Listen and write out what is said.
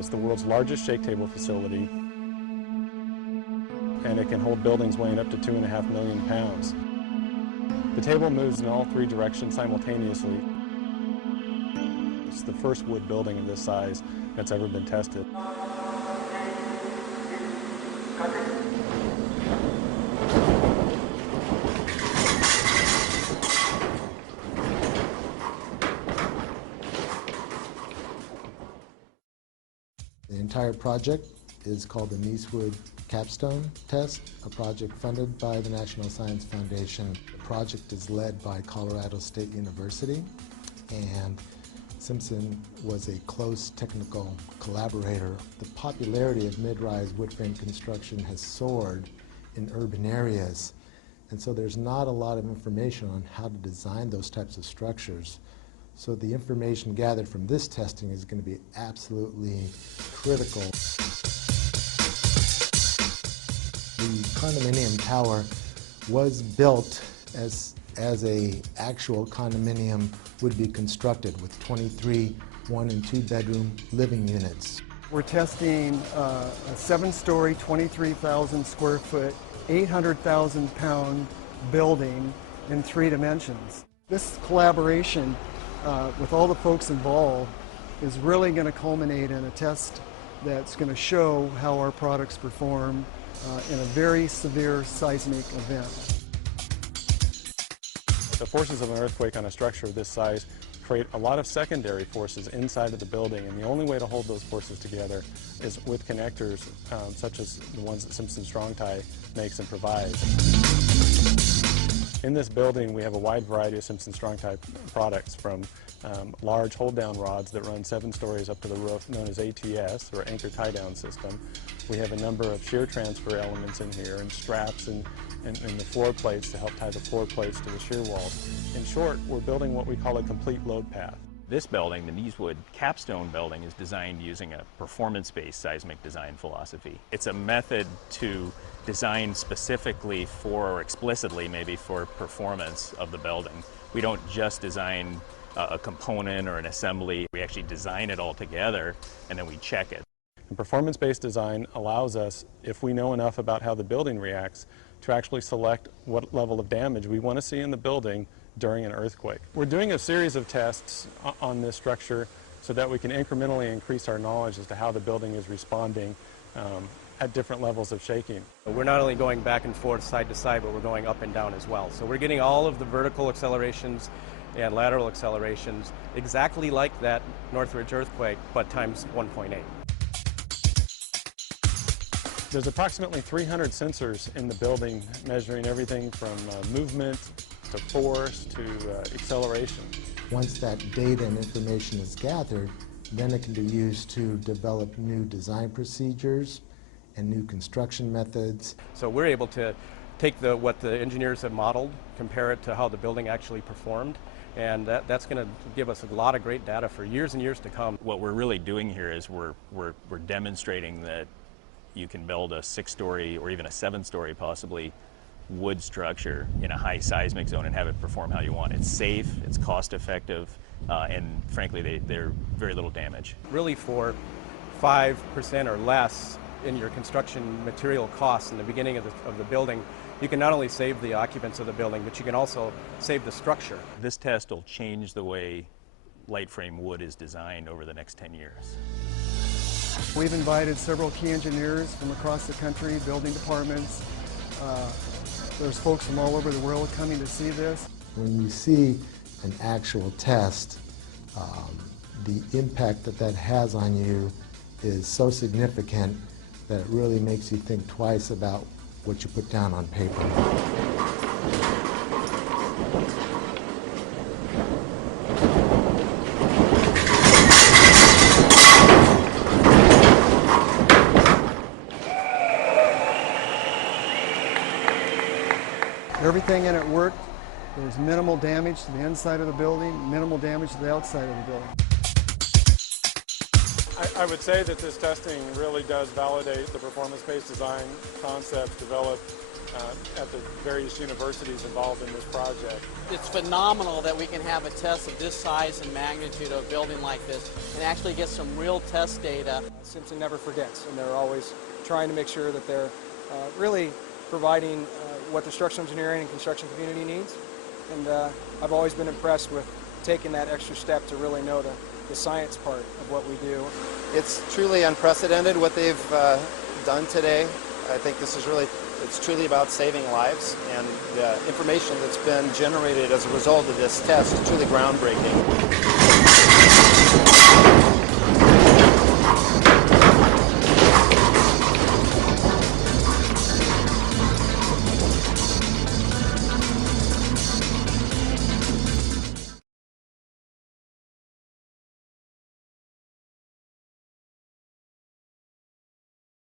It's the world's largest shake table facility, and it can hold buildings weighing up to 2.5 million pounds. The table moves in all 3 directions simultaneously. It's the first wood building of this size that's ever been tested. The entire project is called the Niecewood Capstone Test, a project funded by the National Science Foundation. The project is led by Colorado State University, and Simpson was a close technical collaborator. The popularity of mid-rise wood frame construction has soared in urban areas, and so there's not a lot of information on how to design those types of structures. So the information gathered from this testing is going to be absolutely critical. The condominium tower was built as a actual condominium would be constructed with 23 1- and 2-bedroom living units. We're testing a 7-story, 23,000 square foot, 800,000 pound building in 3 dimensions. This collaboration with all the folks involved is really going to culminate in a test that's going to show how our products perform in a very severe seismic event. The forces of an earthquake on a structure of this size create a lot of secondary forces inside of the building, and the only way to hold those forces together is with connectors such as the ones that Simpson Strong Tie makes and provides. In this building, we have a wide variety of Simpson Strong Tie products, from large hold-down rods that run 7 stories up to the roof, known as ATS, or anchor tie-down system. We have a number of shear transfer elements in here, and straps and the floor plates to help tie the floor plates to the shear walls. In short, we're building what we call a complete load path. This building, the Niecewood Capstone building, is designed using a performance-based seismic design philosophy. It's a method to design specifically for, or explicitly maybe, for performance of the building. We don't just design a component or an assembly. We actually design it all together, and then we check it. And performance-based design allows us, if we know enough about how the building reacts, to actually select what level of damage we want to see in the building during an earthquake. We're doing a series of tests on this structure so that we can incrementally increase our knowledge as to how the building is responding at different levels of shaking. We're not only going back and forth, side to side, but we're going up and down as well. So we're getting all of the vertical accelerations and lateral accelerations exactly like that Northridge earthquake, but times 1.8. There's approximately 300 sensors in the building, measuring everything from movement to force to acceleration. Once that data and information is gathered, then it can be used to develop new design procedures and new construction methods. So we're able to take what the engineers have modeled, compare it to how the building actually performed, and that's going to give us a lot of great data for years and years to come. What we're really doing here is we're demonstrating that you can build a 6-story or even a 7-story possibly wood structure in a high seismic zone and have it perform how you want. It's safe, it's cost effective, and frankly they're very little damage. Really, for 5% or less in your construction material costs in the beginning of the building, you can not only save the occupants of the building, but you can also save the structure. This test will change the way light frame wood is designed over the next 10 years. We've invited several key engineers from across the country, building departments. There's folks from all over the world coming to see this. When you see an actual test, the impact that has on you is so significant that it really makes you think twice about what you put down on paper. Everything in it worked. There was minimal damage to the inside of the building, minimal damage to the outside of the building. I would say that this testing really does validate the performance-based design concepts developed at the various universities involved in this project. It's phenomenal that we can have a test of this size and magnitude of a building like this and actually get some real test data. Simpson never forgets, and they're always trying to make sure that they're really providing what the structural engineering and construction community needs. And I've always been impressed with taking that extra step to really know the science part of what we do. It's truly unprecedented what they've done today. I think this is really, it's truly about saving lives, and the information that's been generated as a result of this test is truly groundbreaking.